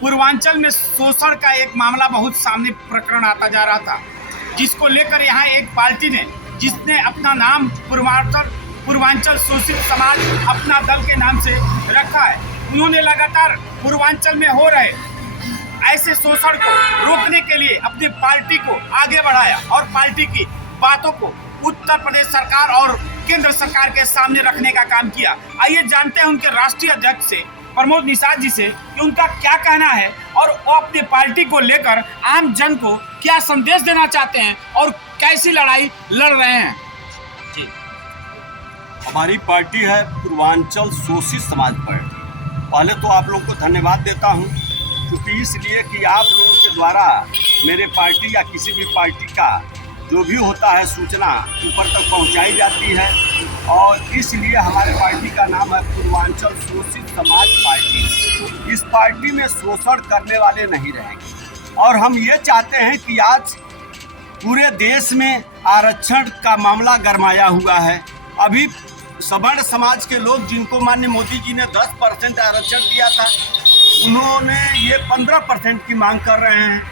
पूर्वांचल में शोषण का एक मामला बहुत सामने प्रकरण आता जा रहा था, जिसको लेकर यहाँ एक पार्टी ने, जिसने अपना नाम पूर्वांचल शोषित समाज अपना दल के नाम से रखा है, उन्होंने लगातार पूर्वांचल में हो रहे ऐसे शोषण को रोकने के लिए अपनी पार्टी को आगे बढ़ाया और पार्टी की बातों को उत्तर प्रदेश सरकार और केंद्र सरकार के सामने रखने का काम किया। आइए जानते हैं उनके राष्ट्रीय अध्यक्ष से, प्रमोद निषाद जी से, कि उनका क्या कहना है और वो अपनी पार्टी को लेकर आम जन को क्या संदेश देना चाहते हैं और कैसी लड़ाई लड़ रहे हैं। जी, हमारी पार्टी है पूर्वांचल शोषित समाज पार्टी। पहले तो आप लोगों को धन्यवाद देता हूं, क्योंकि इसलिए कि आप लोगों के द्वारा मेरे पार्टी या किसी भी पार्टी का जो भी होता है सूचना ऊपर तक पहुंचाई जाती है, और इसलिए हमारे पार्टी का नाम है पूर्वांचल शोषित समाज पार्टी। इस पार्टी में शोषण करने वाले नहीं रहेंगे, और हम ये चाहते हैं कि आज पूरे देश में आरक्षण का मामला गरमाया हुआ है। अभी सवर्ण समाज के लोग, जिनको माननीय मोदी जी ने 10% आरक्षण दिया था, उन्होंने ये 15% की मांग कर रहे हैं।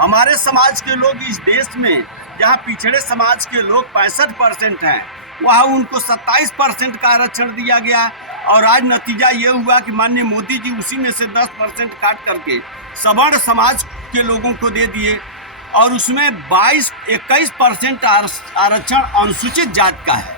हमारे समाज के लोग इस देश में, जहाँ पिछड़े समाज के लोग 65% हैं, वहाँ उनको 27% का आरक्षण दिया गया, और आज नतीजा ये हुआ कि माननीय मोदी जी उसी में से 10% काट करके सवर्ण समाज के लोगों को दे दिए, और उसमें 21% आरक्षण अनुसूचित जात का है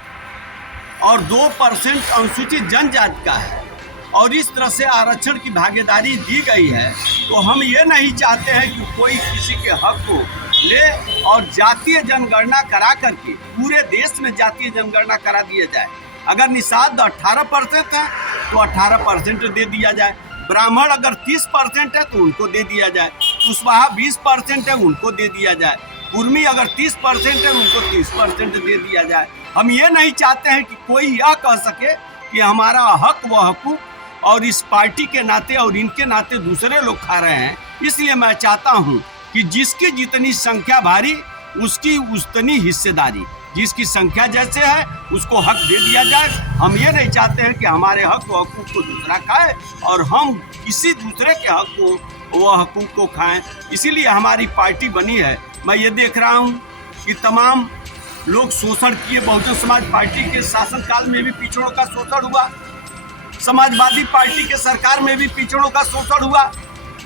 और 2% अनुसूचित जनजाति का है, और इस तरह से आरक्षण की भागीदारी दी गई है। तो हम ये नहीं चाहते हैं कि कोई किसी के हक को ले और जातीय जनगणना करा करके पूरे देश में जातीय जनगणना करा दिया जाए। अगर निषाद 18% है तो 18% दे दिया जाए, ब्राह्मण अगर 30% है तो उनको दे दिया जाए, कुशवाहा 20% है उनको दे दिया जाए, कुर्मी अगर 30% है उनको 30% दे दिया जाए। हम ये नहीं चाहते हैं कि कोई यह कह सके कि हमारा हक व हकूक और इस पार्टी के नाते और इनके नाते दूसरे लोग खा रहे हैं। इसलिए मैं चाहता हूं कि जिसकी जितनी संख्या भारी उसकी उतनी हिस्सेदारी, जिसकी संख्या जैसे है उसको हक दे दिया जाए। हम ये नहीं चाहते हैं कि हमारे हक व हकूक को दूसरा खाए और हम किसी दूसरे के हक को व हकूक को खाएं। इसीलिए हमारी पार्टी बनी है। मैं ये देख रहा हूँ कि तमाम लोग शोषण किए। बहुजन समाज पार्टी के शासनकाल में भी पिछड़ों का शोषण हुआ, समाजवादी पार्टी के सरकार में भी पिछड़ों का शोषण हुआ,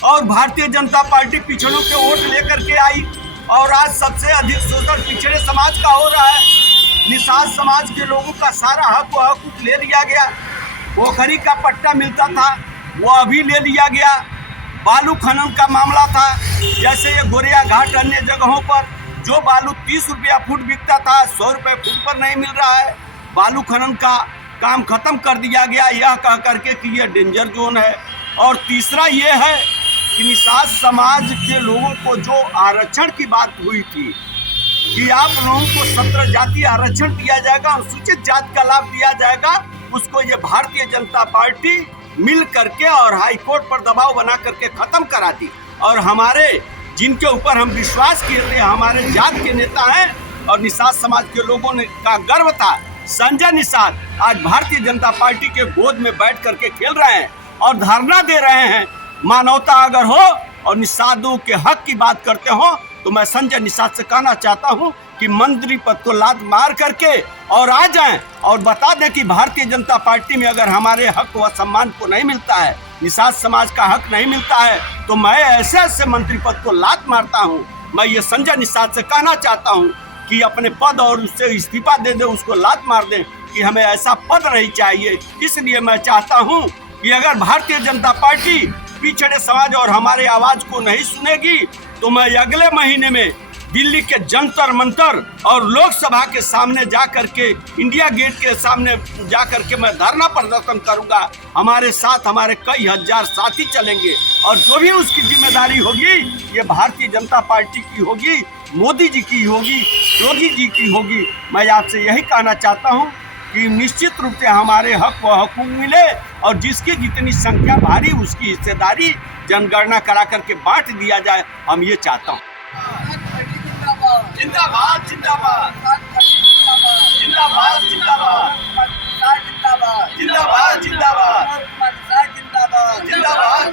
और भारतीय जनता पार्टी पिछड़ों के वोट लेकर के आई, और आज सबसे अधिक शोषण पिछड़े समाज का हो रहा है। निषाद समाज के लोगों का सारा हक व हकूक ले लिया गया। पोखरी का पट्टा मिलता था वो अभी ले लिया गया। बालू खनन का मामला था, जैसे ये गोरिया घाट अन्य जगहों पर जो बालू 30 रुपया फुट बिकता था, 100 रुपये फुट पर नहीं मिल रहा है। बालू खनन का काम खत्म कर दिया गया, यह कह करके कि यह डेंजर जोन है। और तीसरा ये है कि निषाद समाज के लोगों को जो आरक्षण की बात हुई थी कि आप लोगों को 17 जाति आरक्षण दिया जाएगा, अनुसूचित जाति का लाभ दिया जाएगा, उसको ये भारतीय जनता पार्टी मिल करके और हाई कोर्ट पर दबाव बना करके खत्म करा दी। और हमारे जिनके ऊपर हम विश्वास किए थे, हमारे जात के नेता हैं और निषाद समाज के लोगों ने का गर्व था, संजय निषाद आज भारतीय जनता पार्टी के गोद में बैठ करके खेल रहे हैं और धरना दे रहे हैं। मानवता अगर हो और निषादों के हक की बात करते हो तो मैं संजय निषाद से कहना चाहता हूं कि मंत्री पद को लात मार करके और आ जाएं और बता दें कि भारतीय जनता पार्टी में अगर हमारे हक व सम्मान को नहीं मिलता है, निषाद समाज का हक नहीं मिलता है, तो मैं ऐसे ऐसे मंत्री पद को लात मारता हूं। मैं ये संजय निषाद से कहना चाहता हूं कि अपने पद और उससे इस्तीफा दे दे, उसको लात मार दे, कि हमें ऐसा पद नहीं चाहिए। इसलिए मैं चाहता हूं कि अगर भारतीय जनता पार्टी पिछड़े समाज और हमारे आवाज को नहीं सुनेगी तो मैं अगले महीने में दिल्ली के जंतर मंतर और लोकसभा के सामने जा करके, इंडिया गेट के सामने जा करके मैं धरना प्रदर्शन करूंगा। हमारे साथ हमारे कई हजार साथी चलेंगे, और जो भी उसकी जिम्मेदारी होगी ये भारतीय जनता पार्टी की होगी, मोदी जी की होगी, योगी जी की होगी। मैं आपसे यही कहना चाहता हूँ कि निश्चित रूप से हमारे हक व हकूक मिले, और जिसकी जितनी संख्या भारी उसकी हिस्सेदारी जनगणना करा करके बांट दिया जाए। हम ये चाहता हूँ। जिंदाबाद जिंदाबाद जिंदाबाद जिंदाबाद जिंदाबाद जिंदाबाद जिंदाबाद जिंदाबाद जिंदाबाद जिंदाबाद।